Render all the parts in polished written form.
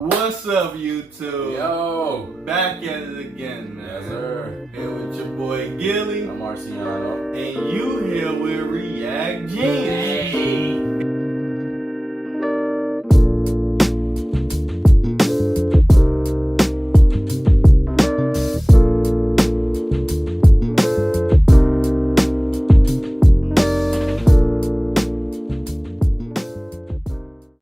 What's up, YouTube? Yo! Back at it again, man. Yes, sir. Here with your boy Gilly. I'm Marciano. And you here with React Genius.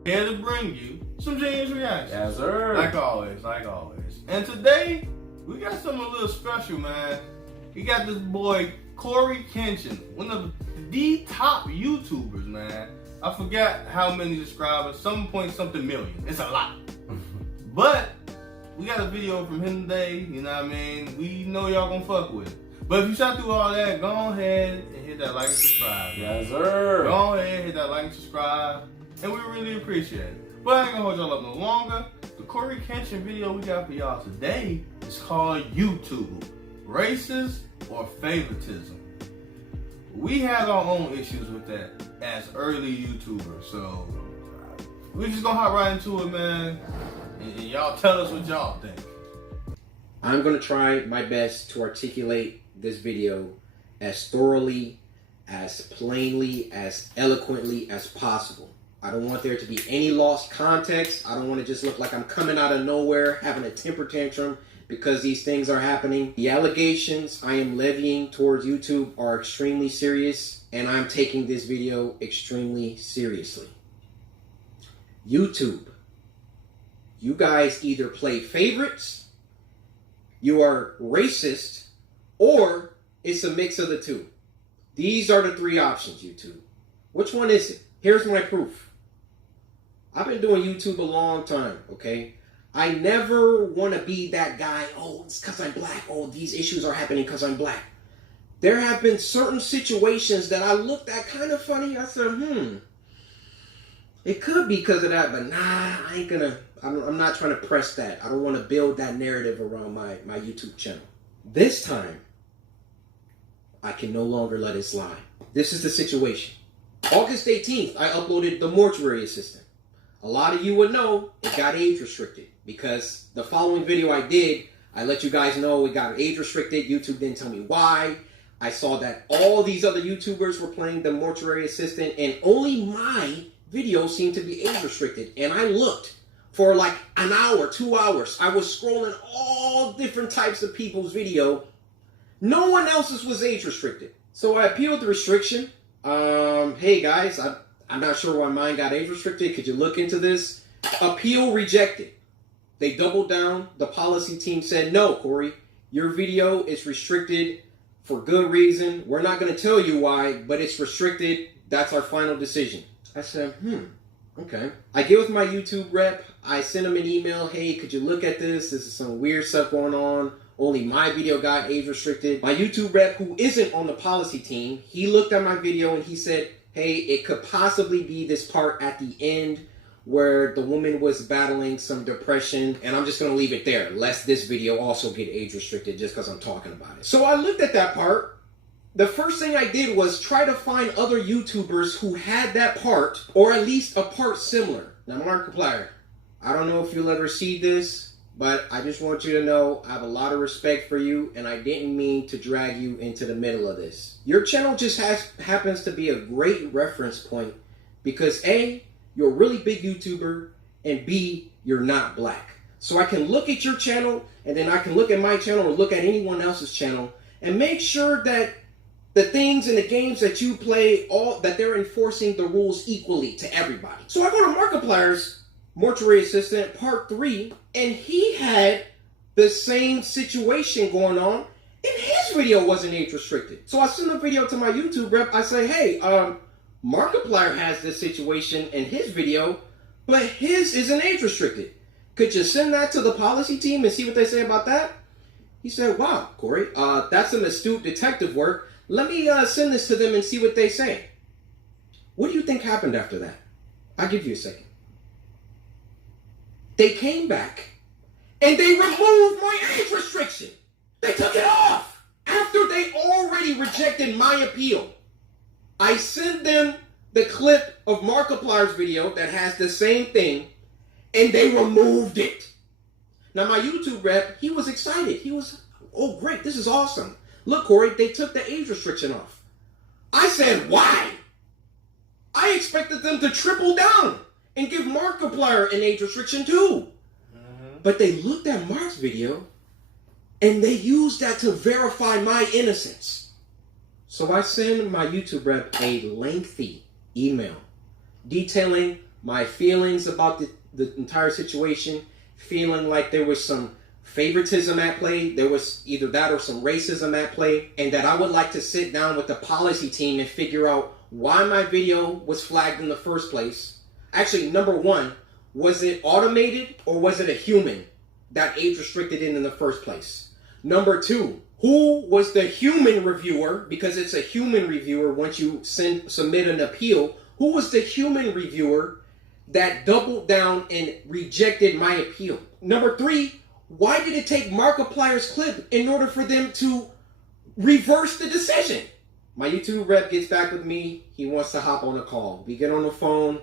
Here to bring you some genius reactions. Yes, sir. Like always. And today, we got something a little special, man. We got this boy, Coryxkenshin, one of the top YouTubers, man. I forgot how many subscribers, some point something million. It's a lot. But, we got a video from him today, you know what I mean? We know y'all gonna fuck with it. But if you shot through all that, go ahead and hit that like and subscribe. Yes, sir. Go ahead, hit that like and subscribe. And we really appreciate it. But I ain't gonna hold y'all up no longer. The Coryxkenshin video we got for y'all today is called YouTube, Racist or Favoritism. We had our own issues with that as early YouTubers, so we just gonna hop right into it, man. And y'all tell us what y'all think. I'm going to try my best to articulate this video as thoroughly, as plainly, as eloquently as possible. I don't want there to be any lost context. I don't want to just look like I'm coming out of nowhere, having a temper tantrum because these things are happening. The allegations I am levying towards YouTube are extremely serious, and I'm taking this video extremely seriously. YouTube, you guys either play favorites, you are racist, or it's a mix of the two. These are the three options, YouTube. Which one is it? Here's my proof. I've been doing YouTube a long time, okay? I never want to be that guy, oh, it's because I'm black. Oh, these issues are happening because I'm black. There have been certain situations that I looked at kind of funny. I said, it could be because of that, but nah, I'm not trying to press that. I don't want to build that narrative around my YouTube channel. This time, I can no longer let it slide. This is the situation. August 18th, I uploaded The Mortuary Assistant. A lot of you would know it got age restricted because the following video I did, I let you guys know it got age restricted. YouTube didn't tell me why. I saw that all these other YouTubers were playing The Mortuary Assistant and only my video seemed to be age restricted. And I looked for like an hour, 2 hours. I was scrolling all different types of people's video. No one else's was age restricted. So I appealed the restriction. Hey guys, I'm not sure why mine got age restricted. Could you look into this? Appeal rejected. They doubled down. The policy team said, no, Corey, your video is restricted for good reason. We're not going to tell you why, but it's restricted. That's our final decision. I said, okay. I get with my YouTube rep. I send him an email. Hey, could you look at this? This is some weird stuff going on. Only my video got age restricted. My YouTube rep, who isn't on the policy team, he looked at my video and he said, hey, it could possibly be this part at the end where the woman was battling some depression, and I'm just going to leave it there, lest this video also get age restricted just because I'm talking about it. So I looked at that part. The first thing I did was try to find other YouTubers who had that part, or at least a part similar. Now, Markiplier, I don't know if you'll ever see this, but I just want you to know I have a lot of respect for you, and I didn't mean to drag you into the middle of this. Your channel just happens to be a great reference point because A, you're a really big YouTuber, and B, you're not black. So I can look at your channel, and then I can look at my channel or look at anyone else's channel and make sure that the things and the games that you play, that they're enforcing the rules equally to everybody. So I go to Markiplier's Mortuary Assistant Part 3, and he had the same situation going on, and his video wasn't age restricted. So I send a video to my YouTube rep. I say, hey, Markiplier has this situation in his video, but his isn't age restricted. Could you send that to the policy team and see what they say about that? He said, wow, Corey, that's some astute detective work. Let me send this to them and see what they say. What do you think happened after that? I'll give you a second. They came back and they removed my age restriction. They took it off after they already rejected my appeal. I sent them the clip of Markiplier's video that has the same thing, and they removed it. Now my YouTube rep, he was excited. He was, oh great, this is awesome. Look, Corey, they took the age restriction off. I said, why? I expected them to triple down and give Markiplier an age restriction too. But they looked at Mark's video and they used that to verify my innocence. So I sent my YouTube rep a lengthy email detailing my feelings about the entire situation, feeling like there was some favoritism at play, there was either that or some racism at play, and that I would like to sit down with the policy team and figure out why my video was flagged in the first place. Actually, number one, was it automated or was it a human that age restricted it in the first place? Number two, who was the human reviewer? Because it's a human reviewer once you submit an appeal. Who was the human reviewer that doubled down and rejected my appeal? Number three, why did it take Markiplier's clip in order for them to reverse the decision? My YouTube rep gets back with me. He wants to hop on a call. We get on the phone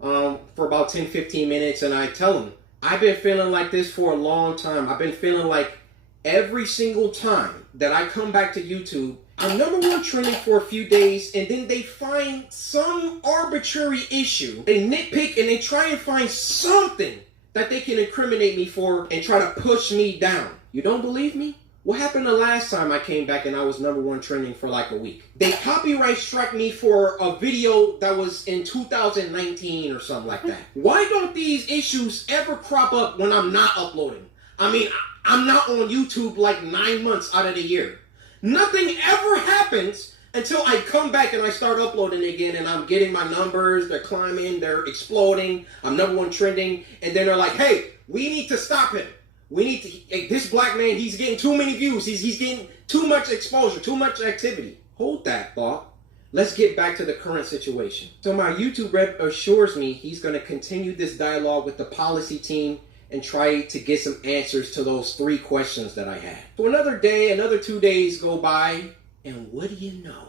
for about 10-15 minutes, and I tell him, I've been feeling like this for a long time. I've been feeling like every single time that I come back to YouTube, I'm number one trending for a few days, and then they find some arbitrary issue. They nitpick and they try and find something that they can incriminate me for and try to push me down. You don't believe me? What happened the last time I came back and I was number one trending for like a week? They copyright struck me for a video that was in 2019 or something like that. Why don't these issues ever crop up when I'm not uploading? I mean, I'm not on YouTube like 9 months out of the year. Nothing ever happens until I come back and I start uploading again, and I'm getting my numbers, they're climbing, they're exploding, I'm number one trending, and then they're like, hey, we need to stop him. We need to, this black man, he's getting too many views, he's getting too much exposure, too much activity. Hold that thought. Let's get back to the current situation. So my YouTube rep assures me he's going to continue this dialogue with the policy team and try to get some answers to those 3 questions that I had. So another day, another 2 days go by, and what do you know?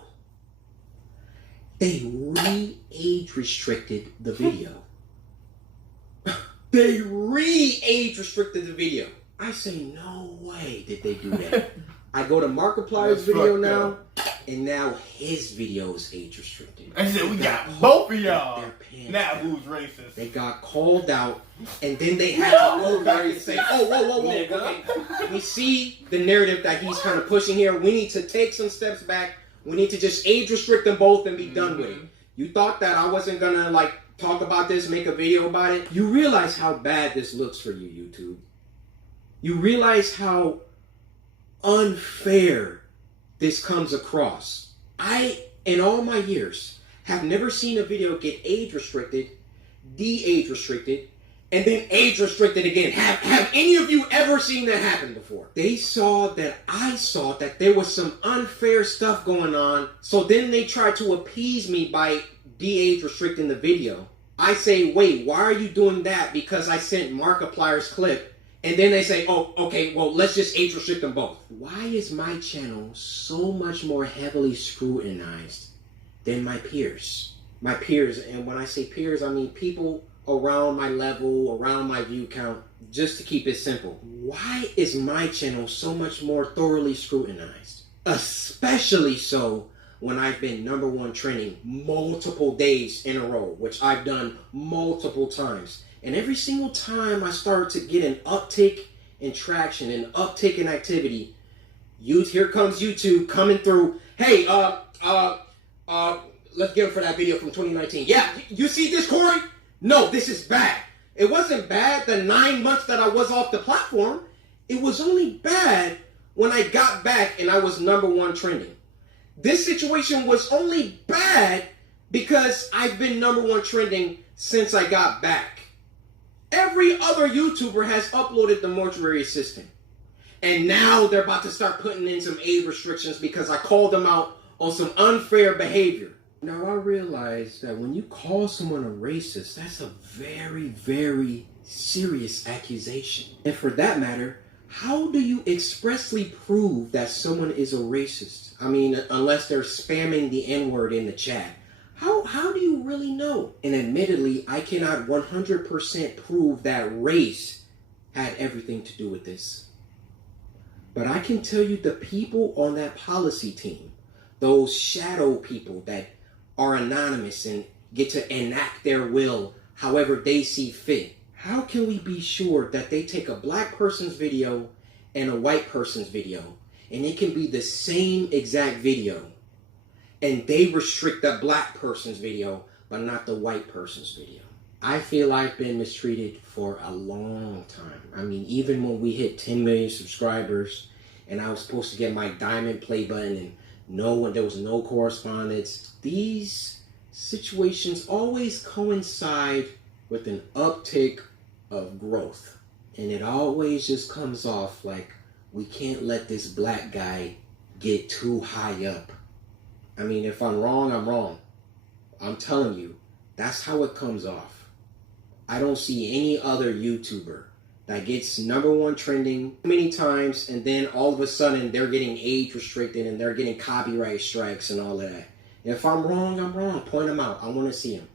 They re-age restricted the video. They re-age restricted the video. I say, no way did they do that. I go to Markiplier's video now, and now his video is age restricted. I said, we got both of y'all. Now who's racist? They got called out, and then they had to go back and say, oh, whoa. Okay. We see the narrative that he's kind of pushing here. We need to take some steps back. We need to just age restrict them both and be done with it. You thought that I wasn't going to, talk about this, make a video about it? You realize how bad this looks for you, YouTube. You realize how unfair this comes across. I, in all my years, have never seen a video get age restricted, de-age restricted, and then age restricted again. Have any of you ever seen that happen before? They saw that I saw that there was some unfair stuff going on, so then they tried to appease me by de-age restricting the video. I say, wait, why are you doing that? Because I sent Markiplier's clip. And then they say, oh, okay, well, let's just age restrict them both. Why is my channel so much more heavily scrutinized than my peers? My peers, and when I say peers, I mean people around my level, around my view count, just to keep it simple. Why is my channel so much more thoroughly scrutinized? Especially so when I've been number one trending multiple days in a row, which I've done multiple times. And every single time I start to get an uptick in traction, an uptick in activity, here comes YouTube coming through. Hey, let's get him for that video from 2019. Yeah, you see this, Corey? No, this is bad. It wasn't bad the 9 months that I was off the platform. It was only bad when I got back and I was number one trending. This situation was only bad because I've been number one trending since I got back. Every other YouTuber has uploaded the Mortuary Assistant. And now they're about to start putting in some age restrictions because I called them out on some unfair behavior. Now I realize that when you call someone a racist, that's a very, very serious accusation. And for that matter, how do you expressly prove that someone is a racist? I mean, unless they're spamming the N-word in the chat. How do you really know? And admittedly, I cannot 100% prove that race had everything to do with this. But I can tell you the people on that policy team, those shadow people that are anonymous and get to enact their will however they see fit. How can we be sure that they take a black person's video and a white person's video, and it can be the same exact video, and they restrict the black person's video, but not the white person's video? I feel I've been mistreated for a long time. I mean, even when we hit 10 million subscribers, and I was supposed to get my diamond play button, and there was no correspondence. These situations always coincide with an uptick of growth. And it always just comes off like, we can't let this black guy get too high up. I mean, if I'm wrong, I'm wrong. I'm telling you, that's how it comes off. I don't see any other YouTuber that gets #1 trending many times, and then all of a sudden they're getting age restricted and they're getting copyright strikes and all of that. If I'm wrong, I'm wrong. Point them out. I want to see them.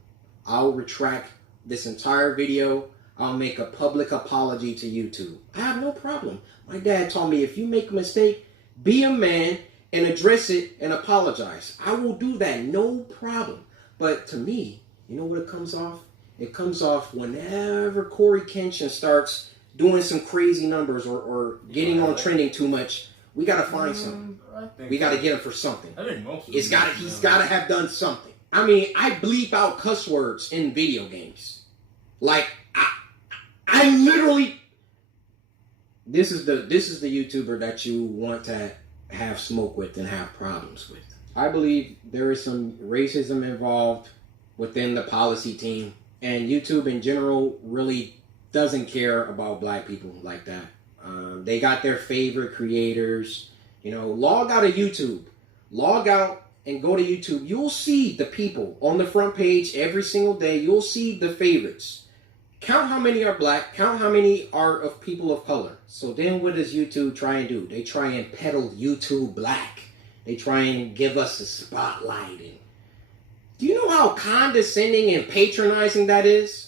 I'll retract this entire video. I'll make a public apology to YouTube. I have no problem. My dad told me, if you make a mistake, be a man and address it and apologize. I will do that, no problem. But to me, you know what it comes off? It comes off whenever Coryxkenshin starts doing some crazy numbers or getting on trending too much. We got to find something. We got to get him for something. I think most of he's got to have done something. I mean, I bleep out cuss words in video games. Like, I literally, this is the YouTuber that you want to have smoke with and have problems with. I believe there is some racism involved within the policy team, and YouTube in general really doesn't care about black people like that. They got their favorite creators. You know, log out of YouTube. Log out and go to YouTube. You'll see the people on the front page every single day. You'll see the favorites. Count how many are black. Count how many are of people of color. So then what does YouTube try and do? They try and peddle YouTube black. They try and give us a spotlight. And do you know how condescending and patronizing that is?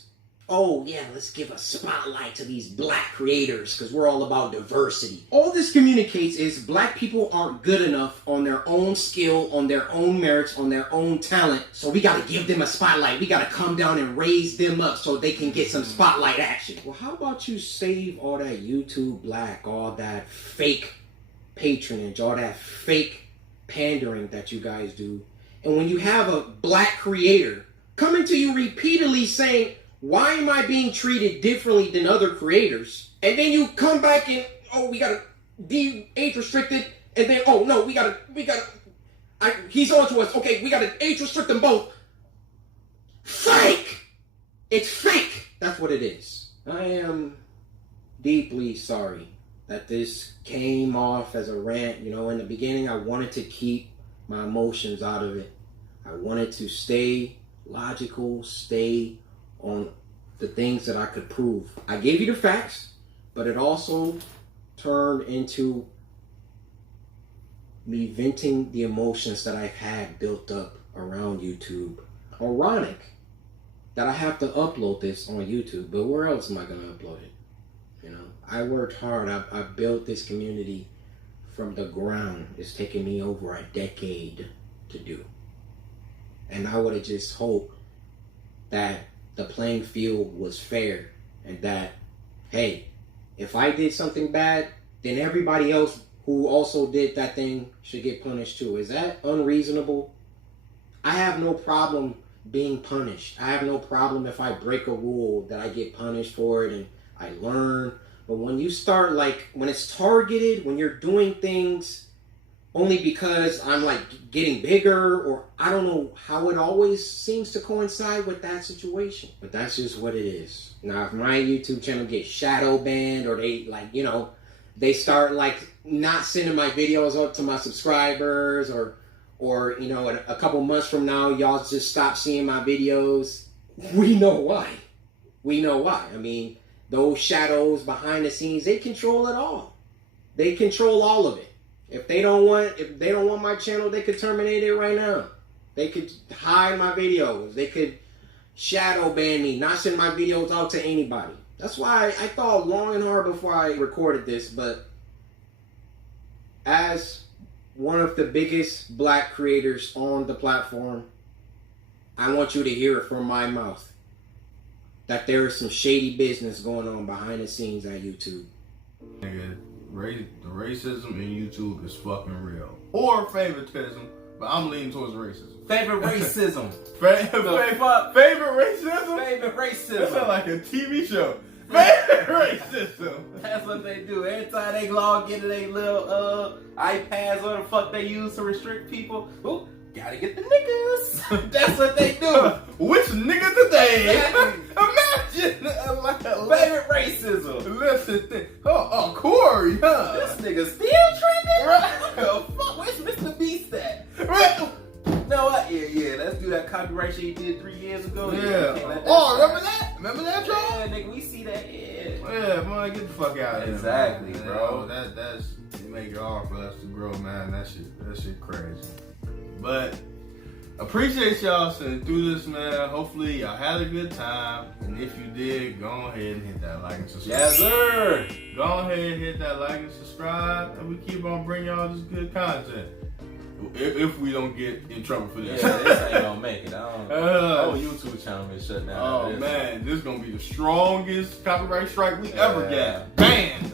Oh yeah, let's give a spotlight to these black creators because we're all about diversity. All this communicates is black people aren't good enough on their own skill, on their own merits, on their own talent. So we got to give them a spotlight. We got to come down and raise them up so they can get some spotlight action. Well, how about you save all that YouTube black, all that fake patronage, all that fake pandering that you guys do. And when you have a black creator coming to you repeatedly saying, why am I being treated differently than other creators? And then you come back and, oh, we gotta be age restricted. And then, oh no, he's on to us. Okay, we gotta age restrict them both. Fake! It's fake! That's what it is. I am deeply sorry that this came off as a rant. You know, in the beginning, I wanted to keep my emotions out of it. I wanted to stay logical, stay on the things that I could prove. I gave you the facts, but it also turned into me venting the emotions that I've had built up around YouTube. Ironic that I have to upload this on YouTube, but where else am I going to upload it? You know, I worked hard. I built this community from the ground. It's taken me over a decade to do. And I would have just hoped that the playing field was fair and that, hey, if I did something bad, then everybody else who also did that thing should get punished too. Is that unreasonable? I have no problem being punished. I have no problem if I break a rule that I get punished for it and I learn. But when you start, like, when it's targeted, when you're doing things only because I'm like getting bigger, or I don't know how it always seems to coincide with that situation. But that's just what it is. Now, if my YouTube channel gets shadow banned, or they, like, you know, they start like not sending my videos up to my subscribers, or you know, a couple months from now, y'all just stop seeing my videos, we know why. We know why. I mean, those shadows behind the scenes, they control it all. They control all of it. If they don't want my channel, they could terminate it right now. They could hide my videos. They could shadow ban me, not send my videos out to anybody. That's why I thought long and hard before I recorded this, but as one of the biggest black creators on the platform, I want you to hear it from my mouth that there is some shady business going on behind the scenes at YouTube. Nigga, the racism in YouTube is fucking real. Or favoritism, but I'm leaning towards racism. Favorite racism. Favorite fuck? racism? Favorite racism. That sounds like a TV show. Favorite racism. That's what they do. Every time they log into their little iPads or the fuck they use to restrict people, ooh, gotta get the niggas. That's what they do. Which nigga today? Exactly. Imagine like a Favorite racism. listen. Oh, Corey, huh? This nigga still trending? Right. What the fuck? Where's Mr. Beast at? Right. No, yeah, let's do that copyright shit he did 3 years ago. Yeah. Can't let Oh, slide. remember that? Remember that, Joe? Yeah, nigga, we see that. Yeah. Yeah, man, get the fuck out of here. Exactly, man. bro. That's it make it hard for us to grow, man. That shit crazy. But appreciate y'all sitting through this, man. Hopefully y'all had a good time. And if you did, go ahead and hit that like and subscribe. Yes, sir. Go ahead and hit that like and subscribe, and we keep on bringing y'all this good content. If we don't get in trouble for this. Yeah, this ain't gonna make it. Oh, YouTube channel been shut down. Oh man, this is gonna be the strongest copyright strike we ever Yeah. got. Bam!